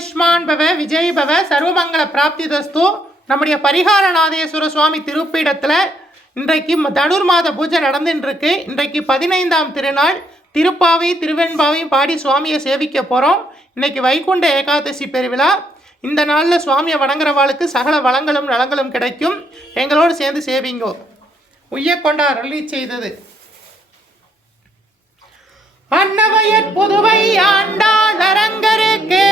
ஆயுஷ்மான் பவ விஜய் பவ சர்வமங்கல பிராப்தி தஸ்து. நம்முடைய பரிகாரநாதேஸ்வர சுவாமி திருப்பீடத்தில் இன்றைக்கு தனுர் மாத பூஜை நடந்துட்டு இருக்கு. இன்றைக்கு 15ஆம் திருநாள். திருப்பாவை திருவெண்பாவையும் பாடி சுவாமியை சேவிக்க போகிறோம். இன்னைக்கு வைகுண்ட ஏகாதசி பெருவிழா. இந்த நாளில் சுவாமியை வணங்குறவாளுக்கு சகல வளங்களும் நலங்களும் கிடைக்கும். எங்களோடு சேர்ந்து சேவிங்கோ. உய்ய கொண்டார் அருளி செய்தது அன்னவயற் புதுவை ஆண்டாள் அரங்கருக்கு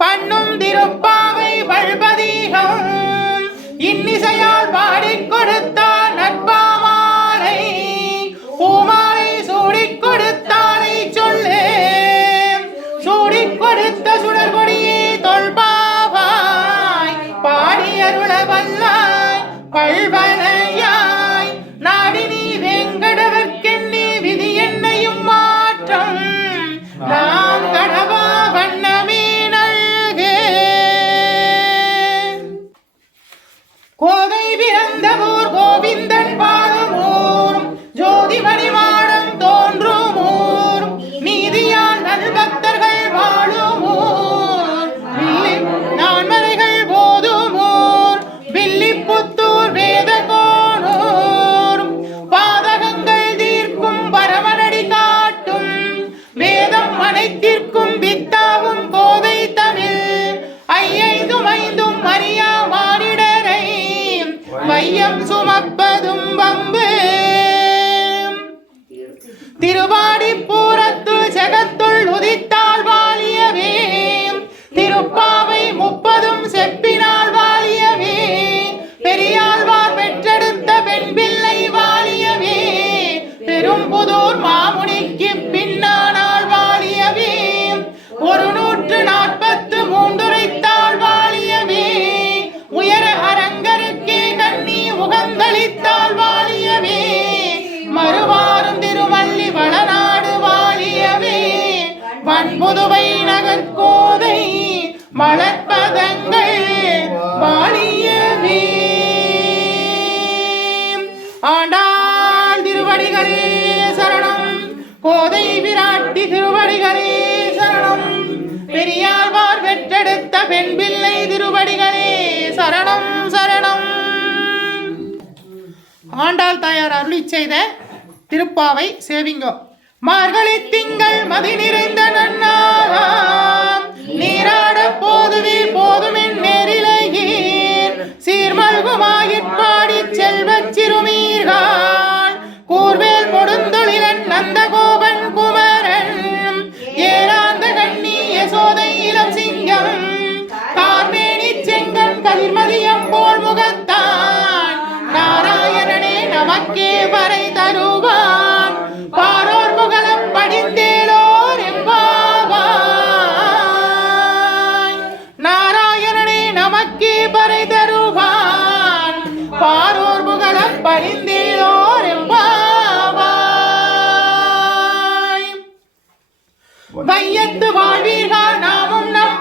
பண்ணும் திருப்பாவை வல்பதீகம் இன்னிசையால் பாடிக் கொடுத்தார் நற்பாமாலை பூமாலை சூடிக் கொடுத்தாரை சொல்லு சூடிக் கொடுத்த சுடர்கொடியே தொல்பாவாய் பாடி அருள வல்லாய் பல்வனையாய் நாடி நீ வெங்கடவர்க்கெண்ணி விதி என்னையும் மாற்றம் நான் கடவா வண்ணமே நல்கே. கோதை பிறந்த ஊர் கோவிந்தன் பாடும் ஊர் ஜோதிமணி மாடம் தோன்றும் ஊர் நீதியால் நல்பக்தர்கள் வாழும் ஊர் நான்மறைகள் போதும் ஊர் வில்லிபுத்தூர் வேத கோனூர் பாதகங்கள் தீர்க்கும் பரமனடி காட்டும் வேதம் அனைத்திற்கும் வித்தாவும் கோதை தமிழ் ஐந்தும் ஐந்தும் அறியா மானிடரை வையம் சுமப்பதும் வம்பு திருவாடி பூரத்துள் ஜெகத்துள் உதித்தால் வாழியவே திருப்பாவை 30 செப்பினால் வாழியவே பெரியாழ்வார் பெற்றெடுத்த பெண் பிள்ளை வாழியவே பெரும்புதூர் மாமுனிக்கு பின்னானால் வாழியவே 143 உரைத்தாள் வாழியவே உயர அரங்கருக்கே கண்ணி உகந்தளித்தாள் வாழியவே மறுவாரும் திருமல்லி வளநாடு வாழியவே வன்புதுவை நகர்கோதை மலர்பதங்கள் வாழியவே. ஆண்டாள் திருவடிகளே சரணம். கோதை விராட்டி திருவடிகளே சரணம். பெரியாழ்வார் பெற்றெடுத்த பெண் பிள்ளை திருவடிகளே சரணம் சரணம். ஆண்டாள் தாயார் அருளி செய்த திருப்பாவை சேவிங்கோ. மார்கழி திங்கள் மதி நிறைந்த நன்னாளாம் நீராட போதுவே போதுமென் நேரிலேயீர் சீர்மல்குமாயிற்பாடி செல்வச் சிறுமீர்கள் கூர்வேல் கொடுந்தொழிலன் நந்தகோபன் குமரன் ஏராந்த கண்ணி யசோதை இளம் சிங்கம் கார்மேனி செங்கன் கதிர்மதியம் போல் முகத்தான் நாராயணனே நமக்கே வரை தருவான் பாரோர் முகலம் படிந்தேலோர் எம்பாவாய் நாராயணனே நமக்கே வரை தருவான் பாரோர் முகலம் படிந்தேலோர் எம்பாவாய் வையத்து வாழ்வீர்கள் நாமும் நம்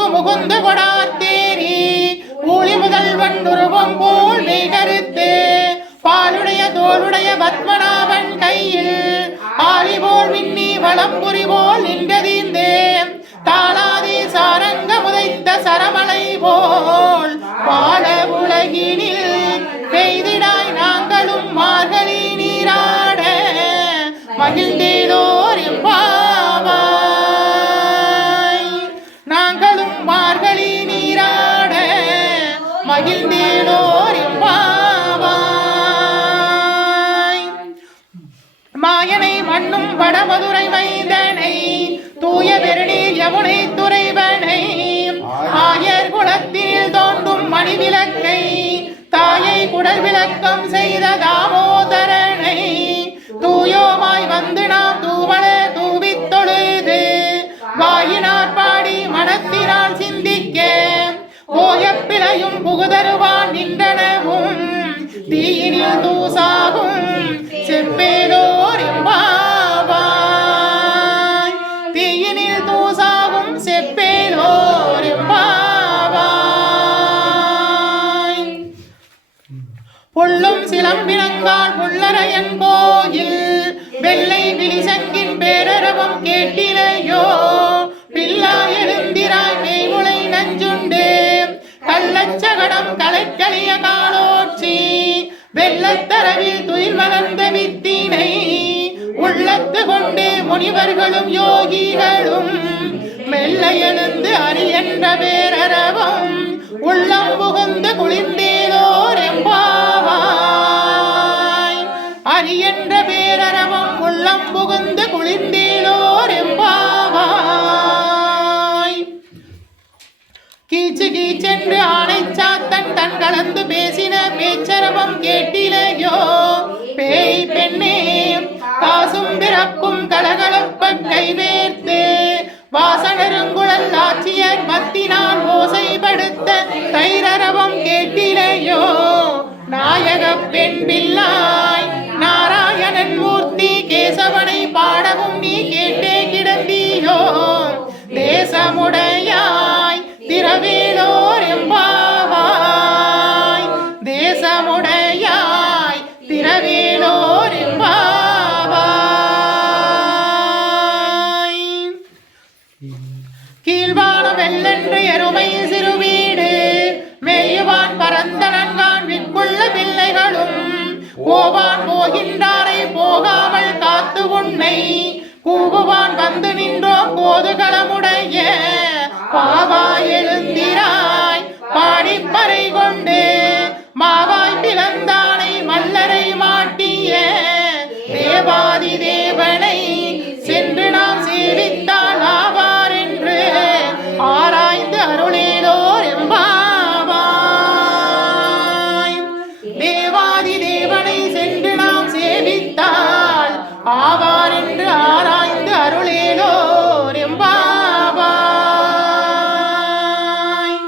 ஊக்கு முகுந்து கொடாத்தேரி ஊழி முதல்வன் உருவம் போல் மெய்கருத்து பாலுடைய தோளுடைய பத்மநாபன் கையில் ஆலி போல் மின்னி வளம்புரி போல் நின்றதீந்தே தாளாதி சாரங்க முதைத்த சரமலை போல் வாழ உலகினில் பெய்திடாய் நாங்களும் மார்கழி நீராட மகிழ்ந்தேலோர் எம்பாவாய். நாங்களும் மார்கழி நீராட மகிழ்ந்தேலோர் எம்பாவாய். மாயனை மண்ணும் வடமதுரை மைந்தனை தூய பெருநீர் யமுனை துறைவனை ஆயர் குலத்தில் தோன்றும் மணிவிளக்கை தாயை குடல் விளக்கம் செய்த தாமோதரனை தூயோமாய் வந்து நாம் தூவள தூவித் தொழுது வாயினார் பாடி மனத்தினால் சிந்திக்க ஓயப்பிழையும் புகுதருவான் நின்றனவும் தீயினில் தூசாகும் செப்பேலோர் எம்பாவாய். தீயினில் தூசாகும் செப்பேலோர் எம்பாவாய். புள்ளும் சிலம்பினங்கால் புள்ளரையன் கோயில் வெள்ளை விழிசங்கின் பேரரவம் கேட்டிலையோ பில்லா எழுந்திராய் மேய்முளை நஞ்சுண்டு கள்ளச்சகடம் கலைக்கலிய காலோட்சி வெள்ளத்தரவில் துயில் வளர்ந்த வித்தினை உள்ளத்து கொண்டு முனிவர்களும் யோகிகளும் மெல்ல எழுந்து அரியன்ற பேரரவம் உள்ளம் புகுந்து குளிர்ந்தேலோர் எம்பாவாய். அரியன்ற பேரரவம் உள்ளம் புகுந்து குளிர்ந்தேலோர் எம்பாவாய். கீச்சு கீச்சென்று ஆணை சாத்தன் தன் கலந்து பேசின பேச்சரவம் கேட்டிலையோ பேய் பெண்ணே காசும் பிறப்பும் கலகலப்ப கைவேர்த்து வாசனருங்குழல் ஆட்சியர் மத்தினால் ஓசைப்படுத்த தைரரவம் கேட்டிலையோ நாயக பெண் பிள்ளாய் நாராயணன் மூர்த்தி கேசவனை பாடவும் நீ கேட்டே கிடந்தியோ தேசமுடையாய் திரவேலோர் எம்பாவாய். தேசமுடையாய் திரவேலோர் எம்பாவாய். கீழ்வான வெள்ளென்று எருமையில் சிறுவீடு மேயுவான் பரந்தனன்கான் விற்குள்ள பிள்ளைகளும் போவான் போகின்றாரை போகாமல் காத்து உன்னை கூவுவான் வந்து நின்றோம் கோதுகளமுடைய பாவா எழுந்திராய் பாடிப்பறை கொண்டு மாவாய் பிளந்தானை மல்லரை மாட்டிய தேவாதி தேவனை சென்று நாம் சேவித்தால் ஆவார் என்று ஆராய்ந்து அருளேலோர் எம்பாவாய். தேவாதி தேவனை சென்று நாம் சேவித்தால் ஆவார் என்று ஆராய்ந்து அருளேலோர் எம்பாவாய்.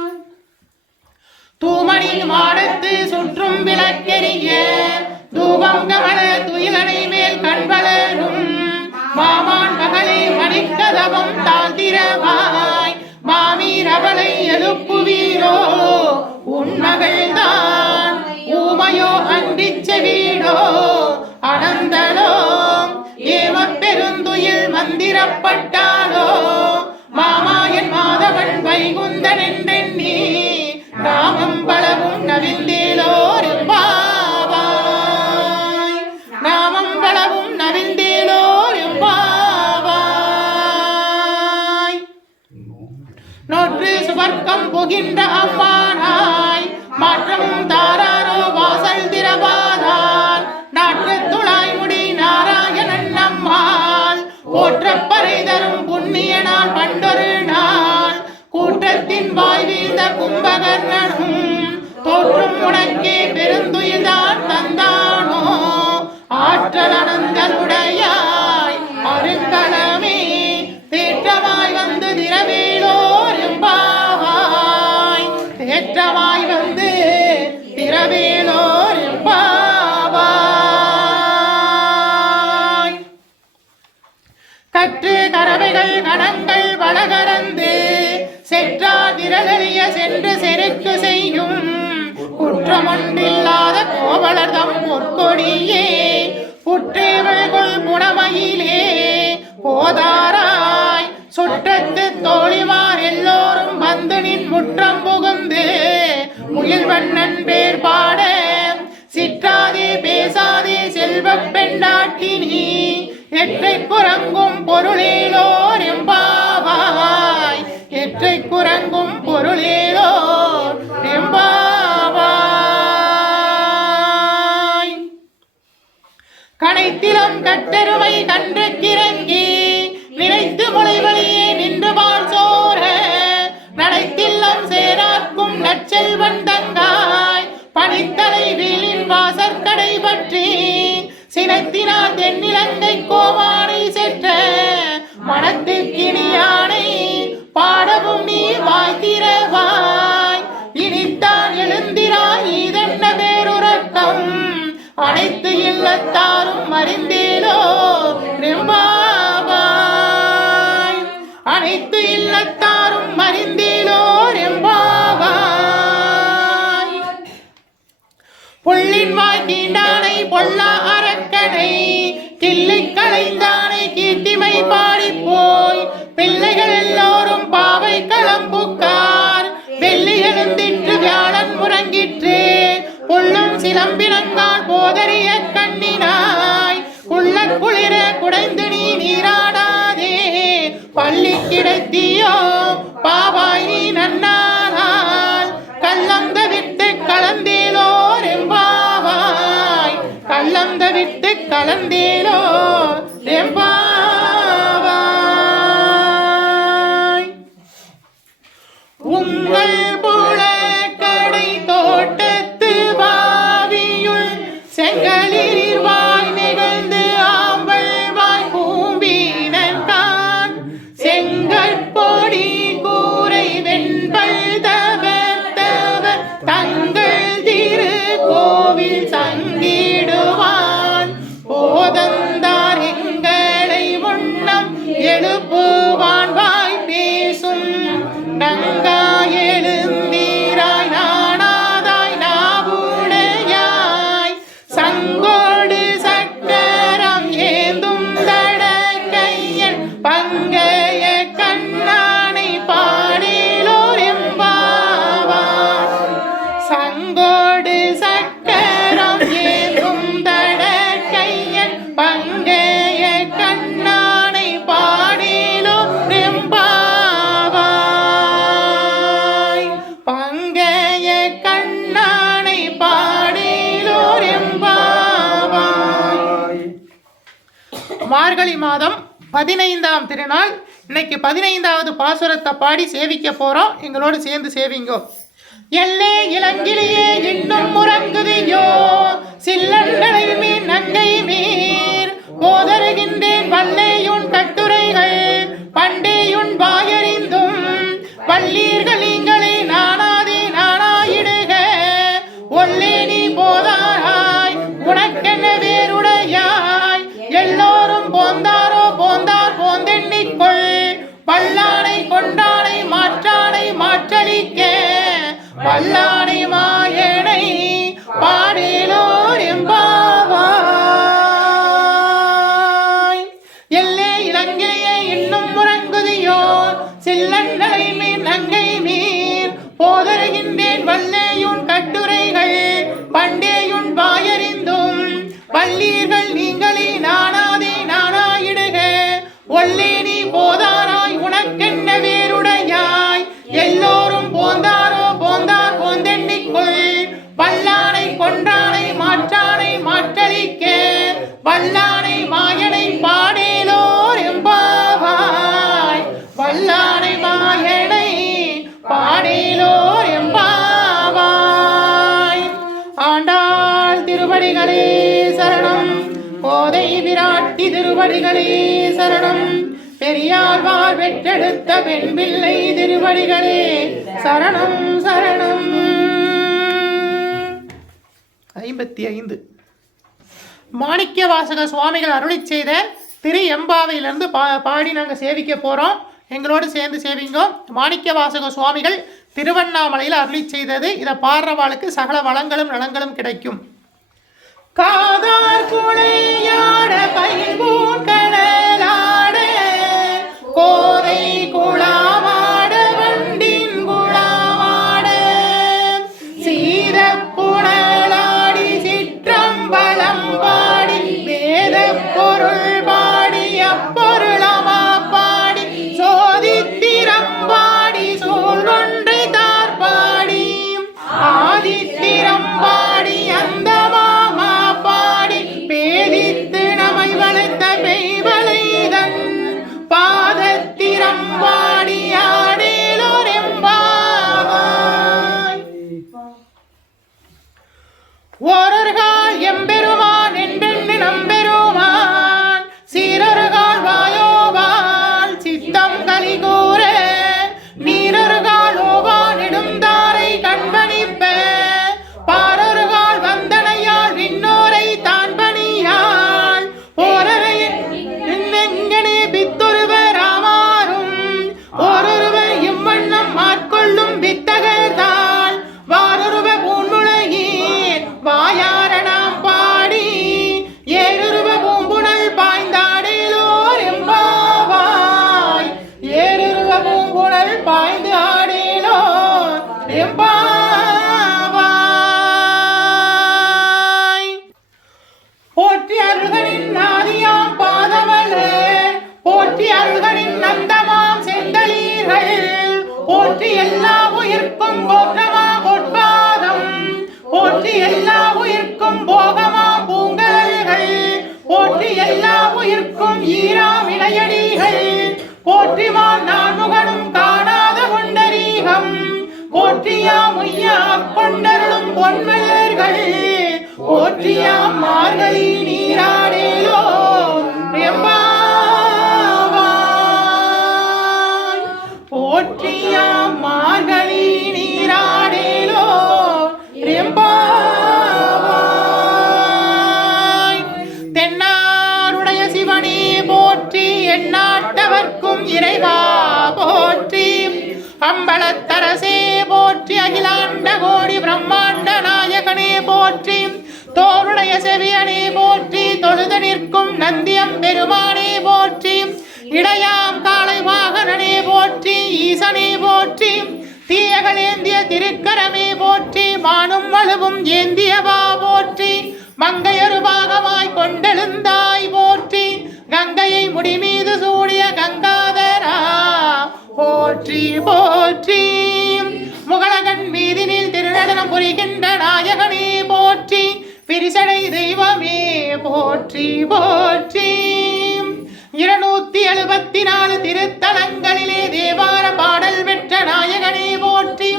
தூமணி மாடத்து சுற்றும் விளக்கெரிய தூபம் கமல துயிலனை மேல் கண்வளரும் மாமான் மகளே மணிக்கதவம் தாழ்த்திரவாய் மாமீரவளை எழுப்புவீரோ உன் மகள்தான் ஊமையோ அன்றிச்ச வீடோ அனந்தலோ ஏம பெருந்துயில் மந்திரப்பட்டாலோ மாமாயன் மாதவன் வைகுந்தன் என்றெண்ணி ராமம் பலவும் நவிழ்ந்தேலோர் எம்பாவாய். நாமம் பலவும் நவிழ்ந்தேலோர் எம்பாவாய். நோற்று சுவர்க்கம் புகின்ற அம்மானாய் மாற்றமும் தாராரோ வாசல் திரவாதார் நாற்று துளாய் முடி நாராயணன் நம்மால் போற்றப்பறை தரும் புண்ணிய நாள் பண்டொரு நாள் கூற்றத்தின் வாய் வீழ்ந்த கும்பகர்ணனும் தோற்றும் உனக்கே பெருந்துயில்தான் தந்தானோ ஆற்றல் அனந்தனுடையாய் அருங்கலமே தேற்றமாய் வந்து திரவேலோர் எம்பாவாய். தேற்றமாய் வந்து திரவேலோர் எம்பாவாய். கற்று கரவைகள் கணங்கள் வளகரந்து செற்றால் திரளிய சென்று செருக்கு செய்யும் குற்றமொன்றில்லாத கோவலர்தம் பொற்கொடியே புற்றேவள்கொள் புனமையிலே போதாராய் சுற்றத்து தோழிமார் எல்லோரும் வந்து நின் முற்றம் புகுந்து முயல்வண்ணன் பேர் பாட சிற்றாதே பேசாதே செல்வப் பெண்டாட்டினி எற்றை குரங்கும் பொருளேலோர் எம்பாவாய் எற்றை குரங்கும் பொருளேலோர் எம்பாவாய். கனைத்திலம் கட்டருவை கன்று கிறங்கி நினைத்து முளைவழியே நின்று வாழ் சோர நடைத்தில்லம் சேராக்கும் நற்செல்வன் தங்காய் பனித்தலை வீலின் வாசற்கடை பற்றி சினத்தினால் தென்னிலங்கை கோமானை செற்ற மனத்திற்கினியானை பாடவும் நீ வாய்த்திரவாய் இனித்தான் எழுந்திராய் இதென்ன பேருறக்கம் அனைத்து இல்லத்தாரும் அறிந்தேலோ ரெம்பாவாய் அனைத்து இல்லத்தாரும் அறிந்தேலோ ரெம்பாவாய். புள்ளின் வாய் கீண்டானை பொல்லா அரக்கனை கிள்ளை களைந்தானை கீர்த்திமை பாடி போய் பிள்ளைகள் எல்லோரும் பாவை களம்புக்கார் வெள்ளி எழுந்திற்று வியாழன் முறங்கிற்று புல்லும் சிலம்பினங்கால் போதறிய கண்ணினாய் உள்ள குளிர குடைந்து நீ நீராடாதே பள்ளி கிடைத்தியோ பாவாய் நீ நன்னானால் கல்லந்த விட்டு கலந்தேலோ ரெம்பாவாய் கல்லந்த விட்டு கலந்தேலோ ரெம்பாவாய். உங்கள் புலக்கடை தோட்டத்து வாவியுள் செங்கலில் வாய் நிகழ்ந்து ஆம்பல் வாய் பூம்பினன்கான் செங்கற்பொடி கூரை வெண்பல் தவர் தங்கள் திரு கோவில் சங்கிடுவான் போதந்தார் எங்களை முன்னம் எழுப்புவான் வாய் பேசும் நங்காய் எழுந்தீராய் நாணாதாய் நாவுடையாய் சங்கோடு சக்கரம் ஏந்தும் தட கையன் பங்கைய கண்ணானை பாடேலோர் எம்பாவாய் சங்கோடு சக்கரம் ஏந்தும் தட கையன் பங்கைய கண்ணானை பாடேலோர் எம்பாவாய் பங்கைய கண்ணானை பாடேலோர் எம்பாவாய். மார்கழி மாதம் 15ஆம் திருநாள். இன்னைக்கு 15வது பாசுரத்தை பாடி சேவிக்க போறோம். எங்களோடு சேர்ந்து சேவிங்கோ. எல்லே இளங்கிலியே இன்னும் முறங்குதியோ சில்லண்டனை மீன் நங்கை மீர் போதருகின்றேன் வல்லேயுன் கட்டுரைகள் பண்டேயுன் வாயறிந்தும் வல்லீர்கள் நீங்களே நானாதே நானாயிடுக ஒல்லே நீ போதாராய் உனக்கென்ன வேறுடையாய் எல்லோரும் போந்தாரோ போந்தார் போந்தெண்ணிக்கொள் வல்லானை கொண்டானை மாற்றானை மாற்றளிக்க வல்லானை மாயனை பாடேலோர் எம்பாவாய். எல்லே இளங்கிலேயே இன்னும் முறங்குதியோ சில்லண்டை மீன் நங்கை மீன் போதருகின்றேன் வல்லேயுன் கட்டுரைகள் பண்டேயுன் வாயறிந்தும் வல்லீர்கள் நீங்களே நானாதே நானாயிடுக ஒல்லே நீ போதாராய் உனக்கென்ன வேறுடையாய் எல்லோரும் போந்தாரோ போந்தார் போந்தெண்ணிக்குள் வல்லானை கொன்றானை மாற்றானை மாற்றளிக்க வல்லானை மாயனை பாடேலோர் எம்பாவாய் வல்லானை மாயனை பாடேலோர் எம்பாவாய். ஆண்டாள் திருவடிகளே சரணம் கோதை விராட்டி திருவடிகளே சரணம் பெரியாழ்வார் பெற்றெடுத்த பெண் பிள்ளை திருவடிகளே சரணம் சரணம். 55 மாணிக்க வாசக சுவாமிகள் அருளி செய்த திரு எம்பாவையிலிருந்து பாடி நாங்கள் சேவிக்க போகிறோம். எங்களோடு சேர்ந்து சேவிங்கோ. மாணிக்க வாசக சுவாமிகள் திருவண்ணாமலையில் அருளி செய்தது. இதை பாடுறவாளுக்கு சகல வளங்களும் நலங்களும் கிடைக்கும். காதார் குளையாட பயில்பூன் கடலாட கோதை குளாமாட வண்டின் குளாமாட சீரப்புணலாடி சிற்றம்பலம் பாடி வேத பொருள் பாடி அப்பொருளமா பாடி சோதித்திரம் பாடி சூழ்கொன்றை தார்பாடி ஆதித்திரம் பாடி அந்த ஓரொருகால் எம்பெருமான் என்றென்று நம்பெருமான் சீரொருகால் வாயோவால் சித்தம் கலிகூர நீரொருகால் ஓவா நெடுந்தாரை கண்பணிப்ப பாரொருகால் வந்தனையால் விண்ணோரை தான் பணியால் ஓரரை எங்கனே பித்தொருவ ராமாரும் ஓரொருவ இவ்வண்ணம் மாற்கொள்ளும் வித்தகர்தான் வாரொருவ பூன்முளையீர் வாயாரணாம் பாடி ஏருருவ பூம்புணல் பாய்ந்தாடேலோர் எம்பாவாய் ஏருருவ பூம்புணல் பாய்ந்து ஆடேலோர் எம்பாவாய் போற்றி அருள்களின் நாதியாம் பாதமலே போற்றி அருள்களின் நந்தமாம் செந்தலீர்கள் போற்றி எல்லா உயிர்க்கும் போற்றமா பொற்பாதம் போற்றி எல்லா உயிர்க்கும் போகமா பூங்கல்கள் போற்றி எல்லா உயிர்க்கும் ஈராம் இணையடிகள் போற்றிவான் நான்முகனும் காணாத கொண்டரீகம் போற்றியாம் உய்யா கொண்டருளும் பொன்மலர்கள் போற்றியாம் மார்கழி நீராடேலோ எம்பாவாய் போற்றியாம் மார்கழி நீராடேலோ எம்பாவாய் தென்னாருடைய சிவனே போற்றி எந்நாட்டவர்க்கும் இறைவா போற்றி அம்பலத்தரசே போற்றி அகிலாண்ட கோடி பிரம்மாண்ட நாயகனே போற்றி தோருடைய செவியனே போற்றி தொழுது நிற்கும் நந்தியம் பெருமானே போற்றி இடையாம் காளை வாகனனே போற்றி ஈசனே போற்றி தீயகளேந்திய திருக்கரமே போற்றி மானும் வலுவும் ஏந்தியவா போற்றி மங்கையொரு பாகமாய் கொண்டெழுந்தாய் போற்றி கங்கையை முடிமீது சூடிய கங்காதரா போற்றி போற்றி முகலகன் மீதினில் திருநடனம் புரிகின்ற நாயகனே போற்றி பிரிசடை தெய்வமே போற்றி போற்றி 274 திருத்தலங்களிலே தேவார பாடல் பெற்ற நாயகனே போற்றி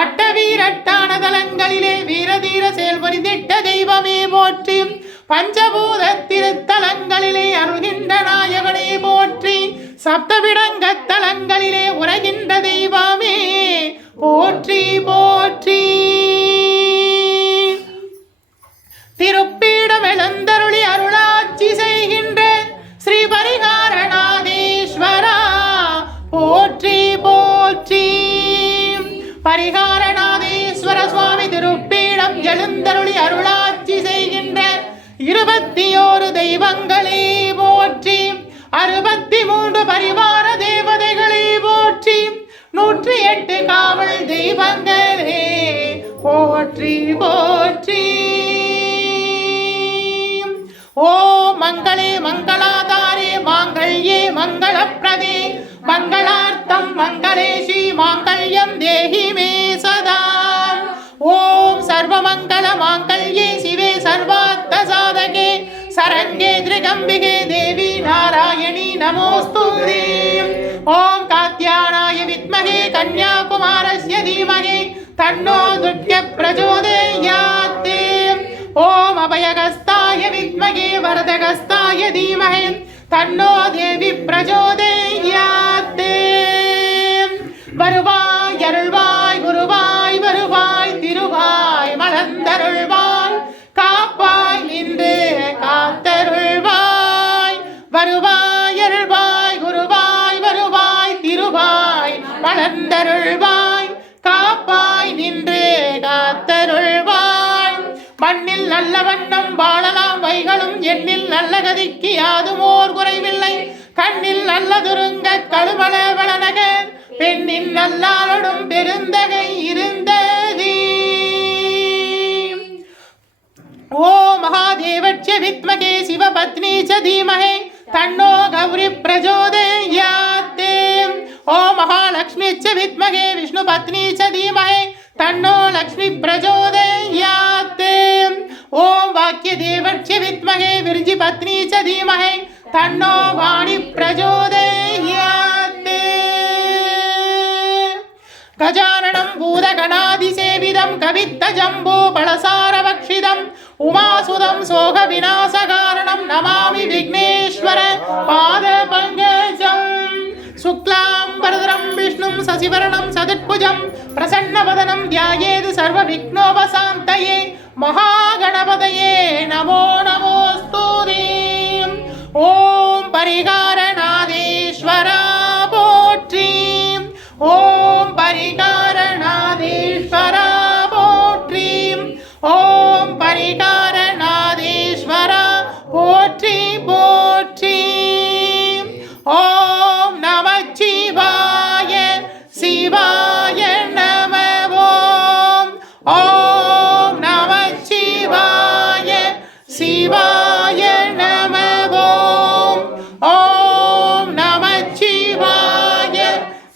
அட்டவீரட்டான தலங்களிலே வீரதீர செயல்புரிந்திட்ட தெய்வமே போற்றி பஞ்சபூத திருத்தலங்களிலே அருள்கின்ற நாயகனே போற்றி சப்தவிடங்க தலங்களிலே உரைகின்ற தெய்வமே போற்றி போற்றி திருப்பீடம் எழுந்தருளி அருளாட்சி செய்கின்ற ஸ்ரீ பரிகாரநாதேஸ்வரா போற்றி போற்றி பரிகாரநாதேஸ்வர சுவாமி திருப்பீடம் எழுந்தருளி அருளாட்சி செய்கின்ற 21 தெய்வங்களே போற்றி 63 பரிவார தேவதைகளே போற்றி 108 காவல் தெய்வங்களே போற்றி போற்றி ஓ மங்களே மங்களாதாரே மாங்கல்யே மங்களப்ரதே மங்களார்த்தம் மங்களேஷி மாங்கல்யம் தேஹி மே சதா ஓம் சர்வமங்கள மாங்கல்யே சிவே சர்வார்த்த சாதகே சரண்யே திரிகம்பிகே தேவி நாராயணி நமோஸ்துதே ஓம் காத்யாயனாய வித்மஹே கன்யாகுமாரஸ்ய தீமஹி தன்னோ துர்கே பிரச்சோதயாத் ஓம் அபயகஸ்தாய வித்மஹே வரதகஸ்தாய தீமஹி தன்னோ தேவி பிரச்சோதயாத் வருவாய் அருள்வாய் குருவாய் வருவாய் திருவாய் மலர்ந்தருள்வாய் காப்பாய் நின்று காத்தருள்வாய் வருவாய் அருள்வாய் குருவாய் வருவாய் திரு பண்ணில் நல்ல வண்ணம் வாழலாம் வைகளும் எண்ணில் நல்ல கதிக்கு யாதுமோர் குறைவில்லை கண்ணில் நல்ல துருங்க கழுவள வளநகர் பெண்ணின் நல்லாளடும் பெருந்தகை இருந்ததே ஓ மகாதேவட்ச வித்மகே சிவபத்னி ச தீமஹே தன்னோ கௌரி பிரச்சோதயாத் ஓ மகாலட்சுமி ச வித்மகே விஷ்ணுபத்னி ச தீமஹே தன்னோ லக்ஷ்மி பிரச்சோதயாத் ஓம் வாக்கியதேவட்ச வித்மகே விருஜிபத்னி ச தீமஹே தன்னோ வாணி பிரச்சோதயாத் கஜானனம் பூதகணாதிசேவிதம் கவித்த ஜம்பூ பலசாரவக்ஷிதம் உமாசுதம் சோக விநாசகாரணம் நமாமி விக்னேஸ்வர பாத பங்கஜம் சுக்லாம் பரதரம் விஷ்ணும் சசிவரணம் சதுர்புஜம் பிரசன்னவதனம் தியாயேது சர்வ விக்னோபசாந்தயே மகாகணபதயே நமோ நமோஸ்துதே ஓம் பரிகாரநாதேஸ்வரா போற்றி ஓம் பரிகாரநாதேஸ்வரா போற்றி ஓம் பரிகாரநாதேஸ்வரா போற்றி போற்றி ஓம் நமச்சிவாய சிவாய நம ஓம் நமச்சிவாய சிவாய நம ஓம் நமச்சிவாய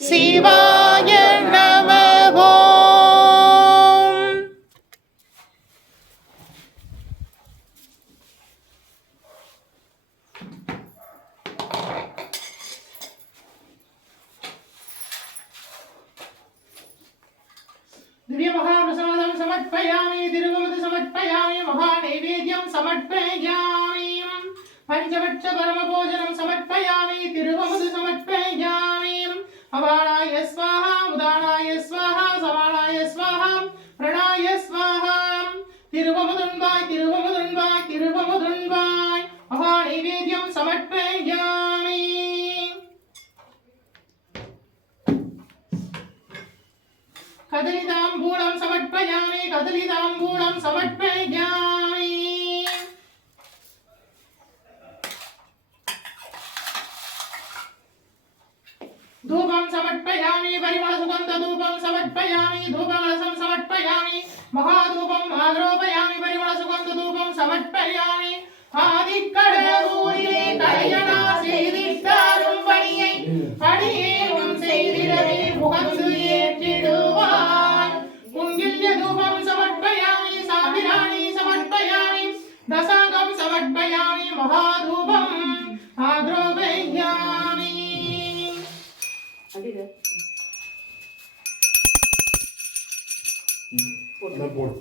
சிவாய நம दिव्य महाप्रसादं समर्पयामि तिरुवमुद समर्पयामि महानैवेद्यं समर्पयामि पंचवट्स परमभोजनं समर्पयामि तिरुवमुद समर्पयामि अवाणाय स्वाहा उदानाय स्वाहा समानाय स्वाहा प्रणाय स्वाहा तिरुवमुदुन्वाय तिरुवमुदुन्वाय तिरुवमुदुन्वाय महानैवेद्यं समर्पयामि कदलीताम्बूलं समर्पयामि कदलीताम्बूलं समर्पयामि धूपं समर्पयामि परिमलसुगन्धधूपं समर्पयामि धूपकलशं समर्पयामि महाधूपम् आग्रोपयामि परिमलसुगन्धधूपं समर्पयामि आदिकडूरिले कलयना செய்திட்டாரும் பணியை அடியேனும் செய்திடவே முகந்து ஏற்றிடுவாய் புண்ணிய தூபம் சமர்ப்பயாமி சாபிராணி சமர்ப்பயாமி தசாங்கம் சமர்ப்பயாமி மகாதூபம் ஆக்ரோபயாமி போடு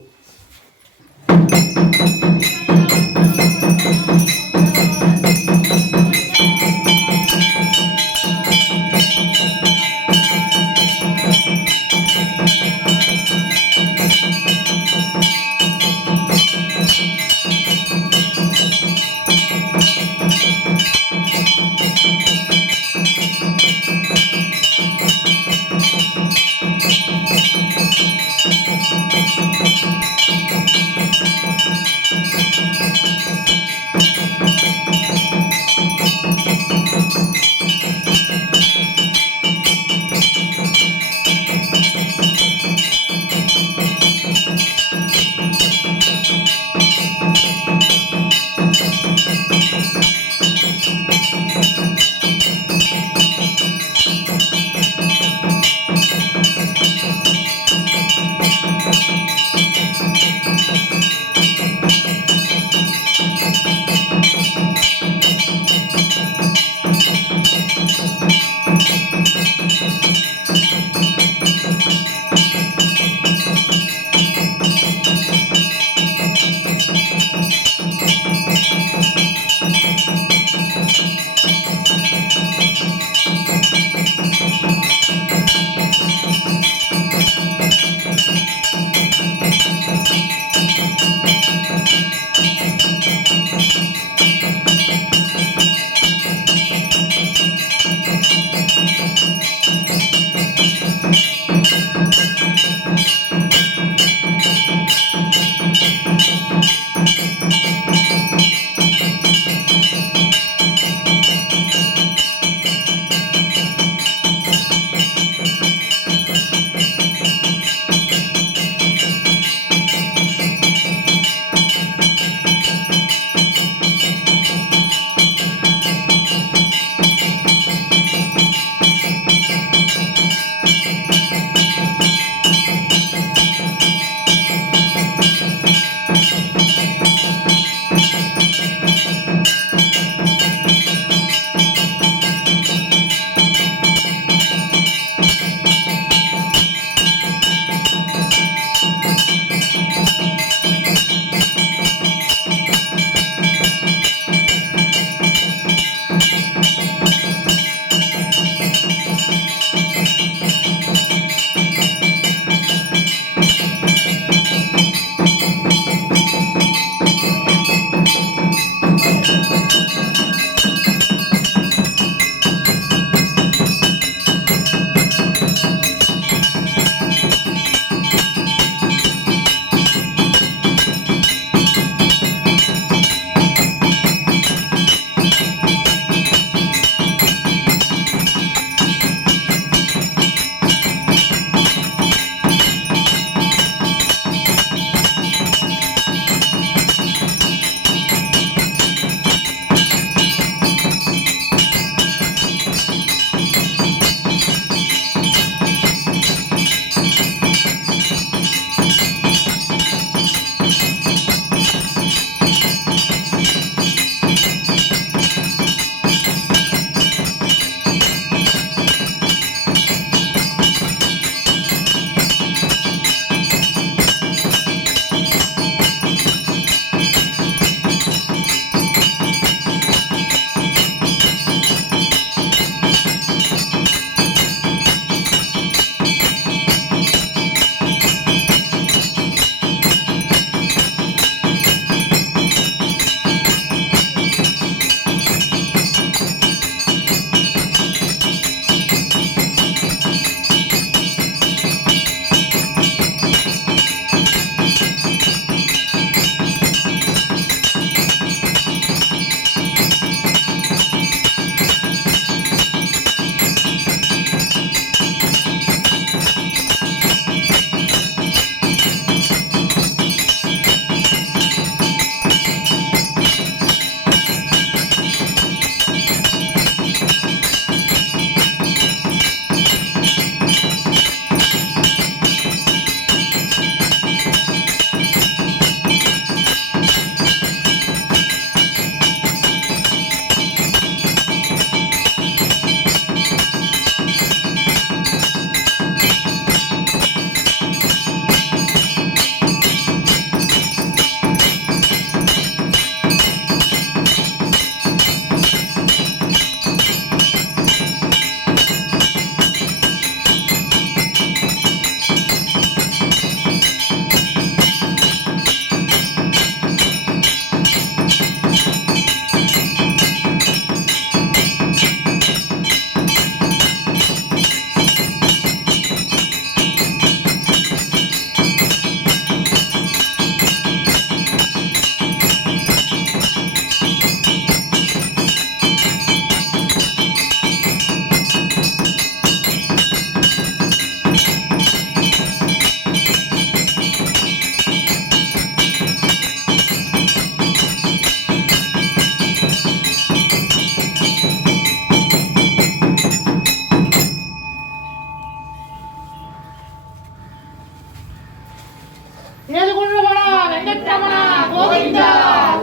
ஏழுகுண்டவன வெங்கட்ரமணா கோவிந்தா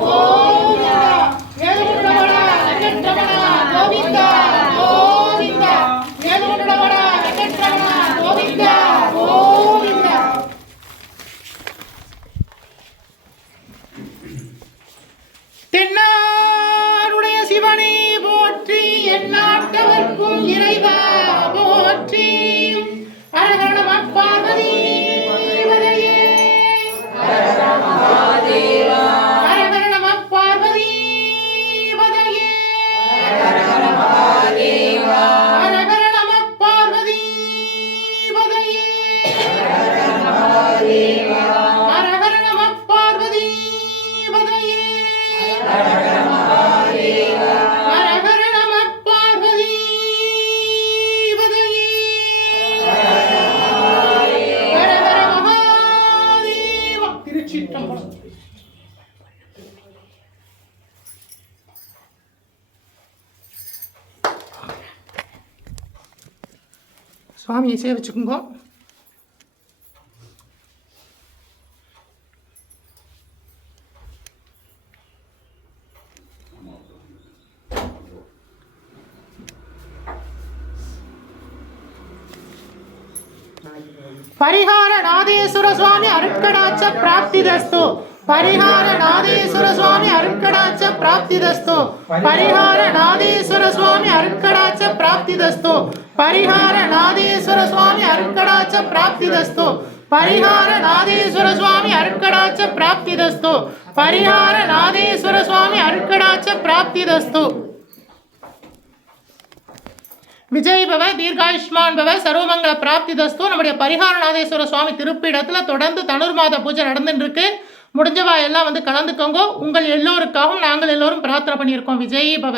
கோவிந்தா. ஏழுகுண்டவன வெங்கட்ரமணா கோவிந்தா கோவிந்தா. ஏழுகுண்டவன வெங்கட்ரமணா கோவிந்தா கோவிந்தா. தென்னாடுடைய சிவனே போற்றி, எந்நாட்டவர்க்கும் இறைவா போற்றி. ஹரஹர நம பார்வதி பதையே. ஹரஹர நம பார்வதி பதையே. ஹரஹர நம பார்வதி பதையே. ஹரஹர நம பார்வதி பதையே. ஹரஹர நம பார்வதி பதையே. ஹரஹர மகாதேவா. திருச்சிற்றம்பலம். சுவாமியை சேவிச்சுக்குங்க. பரிகார நாதேஸ்வர சுவாமி அருட்கடாட்ச பிராப்திதஸ்து. பரிகார நாதேஸ்வர சுவாமி அருட்கடாட்ச பிராப்திதஸ்து. பரிகார நாதேஸ்வர சுவாமி அருட்கடாட்ச பிராப்திதஸ்து. பரிகார நாதேஸ்வர சுவாமி அருட்கடாட்ச பிராப்திதஸ்து. பரிகார நாதேஸ்வர சுவாமி அருட்கடாட்ச பிராப்திதஸ்து. பரிகார நாதேஸ்வர சுவாமி அருட்கடாட்ச பிராப்திதஸ்து. விஜய் பவ, தீர்காயுஷ்மான் பவ, சர்வமங்கல பிராப்தி தஸ்து. நம்முடைய பரிகாரநாதேஸ்வர சுவாமி திருப்பீடத்தில் தொடர்ந்து தனுர் மாத பூஜை நடந்துட்டு இருக்கு. முடிஞ்சவா எல்லாம் வந்து கலந்துக்கோங்க. உங்கள் எல்லோருக்காகவும் நாங்கள் எல்லோரும் பிரார்த்தனை பண்ணியிருக்கோம். விஜய் பவ.